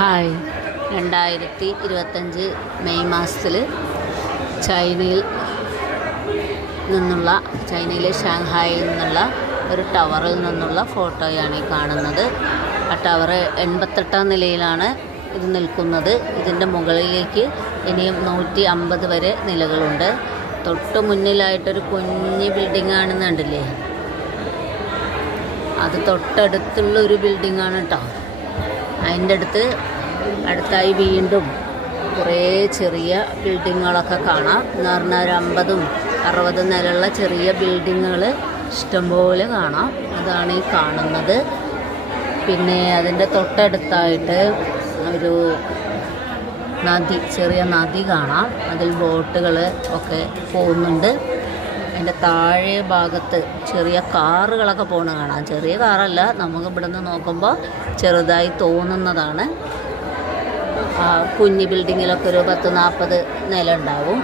Hi 2025 May മാസത്തിൽ ചൈനയിലെ ഷാങ്ഹായിൽ നിന്നുള്ള ഒരു ടവറിൽ നിന്നുള്ള ഫോട്ടോയാണ് ഈ കാണുന്നത്. ആ ടവർ 88ാം നിലയിലാണ് ഇത് നിൽക്കുന്നത്. ഇതിൻ്റെ മുകളിലേക്ക് ഇനിയും 150 വരെ നിലകളുണ്ട്. തൊട്ട് മുന്നിലായിട്ടൊരു കുഞ്ഞ് ബിൽഡിംഗ് ആണെന്ന് കണ്ടില്ലേ, അത് തൊട്ടടുത്തുള്ള ഒരു ബിൽഡിംഗാണ് കേട്ടോ. അതിൻ്റെ അടുത്തായി വീണ്ടും കുറേ ചെറിയ ബിൽഡിങ്ങുകളൊക്കെ കാണാം. എന്ന് പറഞ്ഞാൽ ഒരു 50-60 നിലയുള്ള ചെറിയ ബിൽഡിങ്ങുകൾ ഇഷ്ടംപോലെ കാണാം. അതാണ് ഈ കാണുന്നത്. പിന്നെ അതിൻ്റെ തൊട്ടടുത്തായിട്ട് ഒരു ചെറിയ നദി കാണാം. അതിൽ ബോട്ടുകൾ ഒക്കെ പോകുന്നുണ്ട്. അതിൻ്റെ താഴെ ഭാഗത്ത് ചെറിയ കാറുകളൊക്കെ പോകുന്നത് കാണാം. ചെറിയ കാറല്ല, നമുക്ക് ഇവിടെ നിന്ന് നോക്കുമ്പോൾ ചെറുതായി തോന്നുന്നതാണ്. കുഞ്ഞ് ബിൽഡിങ്ങിലൊക്കെ ഒരു 10-40 നില ഉണ്ടാവും.